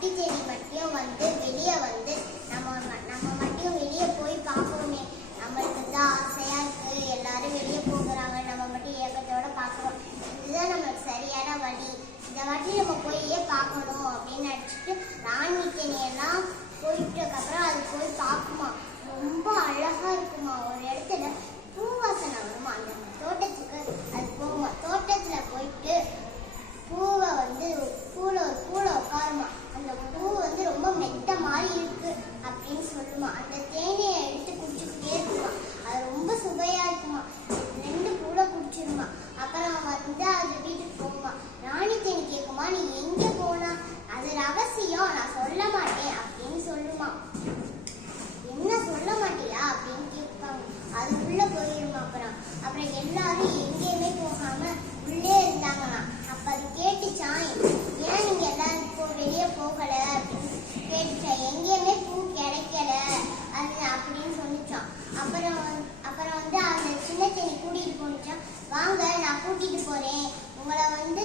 குட்டி தேனி மட்டும் வந்து வெளியே வந்து நம்ம மட்டும் வெளியே போய் பார்க்கணுமே. நம்மளுக்கு தான் ஆசையா இருக்கு, எல்லாரும் வெளியே போகிறாங்க, நம்ம மட்டும் ஏக்கத்தோட பார்க்குறோம். இதுதான் நம்மளுக்கு சரியான வழி. இந்த வாட்டி நம்ம போயே பார்க்கணும் அப்படின்னு நினச்சிட்டு ராணி தேனியெல்லாம் போயிட்டதுக்கப்புறம் அது போய் பார்க்குமா. ரொம்ப அழகா இருக்குமா. ஒரு இடத்துல பூவாசனை வருமா. அந்த தோட்டத்துக்கு அது போகுமா. தோட்டத்துல போயிட்டு பூவை வந்து பூல உட்காருமா. அந்த பூ வந்து ரொம்ப மெத்த மாதிரி இருக்கு அப்படின்னு சொல்லுமா. அந்த தேனியை எடுத்து குடிச்சுக்கிட்டே இருக்குமா. அது ரொம்ப சுவையா இருக்குமா. 2 பூல குடிச்சிருமா. அப்புறம் வந்து அது வீட்டுக்கு போகுமா. ராணி தேனி கேட்குமா, நீ எங்க போனா? அது ரகசியம், நான் சொல்ல மாட்டேன் அப்படின்னு சொல்லுமா. என்ன சொல்ல மாட்டியா அப்படின்னு கேட்பாங்க. அது உள்ள போயிருமா. அப்புறம் எல்லாரும் எங்கேயுமே போகாம உள்ளே இருந்தாங்களாம். அப்ப அது கேட்டுச்சான், ஏன் நீங்க எல்லாரும் வெளியே போகல அப்படின்னு கேட்டுச்சான். எங்கேயுமே பூ கிடைக்கல அது அப்படின்னு சொன்னிச்சான். அப்புறம் வந்து அந்த சின்ன தேனி கூட்டிட்டு போனிச்சான். வாங்க, நான் கூட்டிட்டு போறேன், உங்களை வந்து